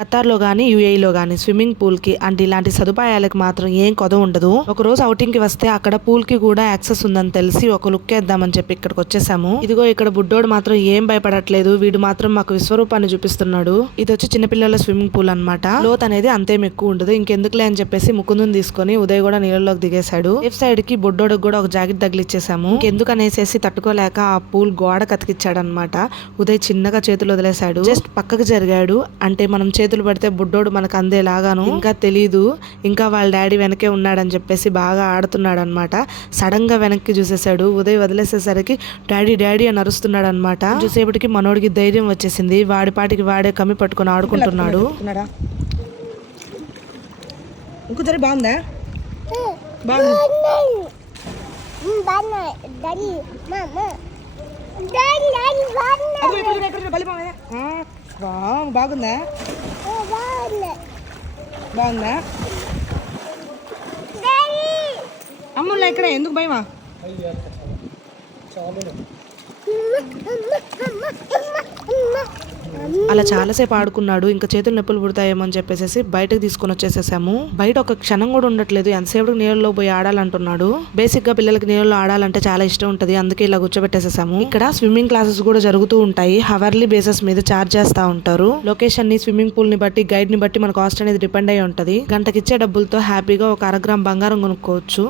ఖతార్లో కానీ యూఏఈలో కానీ స్విమ్మింగ్ పూల్కి అంటే ఇలాంటి సదుపాయాలకు మాత్రం ఏం కొద ఉండదు. ఒక రోజు outing కి వస్తే అక్కడ పూల్కి కూడా యాక్సెస్ ఉందని తెలిసి ఒక లుక్ వేద్దామని చెప్పి ఇక్కడికి వచ్చేసాము. ఇదిగో ఇక్కడ బుడ్డోడు మాత్రం ఏం భయపడట్లేదు. వీడు మాత్రం మాకు విశ్వరూపాన్ని చూపిస్తున్నాడు. ఇది వచ్చి చిన్నపిల్లల స్విమ్మింగ్ పూల్ అన్నమాట. లోత్ అనేది అంతేం ఎక్కువ ఉండదు. ఇంకెందుకులే అని చెప్పేసి ముకుందుని తీసుకొని ఉదయ్ కూడా నీళ్ళలోకి దిగేశాడు. లెఫ్ట్ సైడ్కి బుడ్డోడికి కూడా ఒక జాకెట్ తగిలిచ్చేసాము. ఇంకెందుకు అనేసేసి తట్టుకోలేక ఆ పూల్ గోడ కతికిచ్చాడు అనమాట ఉదయ్ చిన్నగా చేతులు వదిలేశాడు. జస్ట్ పక్కకు జరిగాడు. అంటే మనం చేతులు పడితే బుడ్డోడు మనకు అందేలాగాను. ఇంకా తెలీదు. ఇంకా వాళ్ళ డాడీ వెనకే ఉన్నాడని చెప్పేసి బాగా ఆడుతున్నాడు అనమాట సడన్గా వెనక్కి చూసేశాడు. ఉదయ్ వదిలేసేసరికి డాడీ డాడీ అని అరుస్తున్నాడు అనమాట చూసేపటికి మనోడికి ధైర్యం వచ్చేసింది. వాడి పాటికి వాడే కమ్మి పట్టుకొని ఆడుకుంటున్నాడు. బాగుంది? అదిగో ఇక్కడ చూడు, ఇక్కడ చూడు, బలి బాగుందా? ఆ, వావ్, బాగుందా బాగుందా అమ్ముల్లా ఇక్కడ ఎందుకు భయమా అలా చాలాసేపు ఆడుకున్నాడు ఇంకా చేతులు నొప్పులు పుడతాయేమో అని చెప్పేసి బయటకు తీసుకొని వచ్చేసేసాము. బయట ఒక క్షణం కూడా ఉండట్లేదు ఎంతసేపు నీళ్ళలో పోయి ఆడాలంటున్నాడు. బేసిక్గా పిల్లలకి నీళ్ళలో ఆడాలంటే చాలా ఇష్టం ఉంటది అందుకే ఇలా కూర్చోబెట్టేసేసాము. ఇక్కడ స్విమ్మింగ్ క్లాసెస్ కూడా జరుగుతూ ఉంటాయి హవర్లీ బేసెస్ మీద చార్జ్ చేస్తా ఉంటారు. లొకేషన్ని స్విమ్మింగ్ పూల్ని బట్టి గైడ్ని బట్టి మన కాస్ట్ అనేది డిపెండ్ అయి ఉంటది. గంటకిచ్చే డబ్బులతో హ్యాపీగా ఒక అరగ్రామ్ బంగారం కొనుక్కోవచ్చు.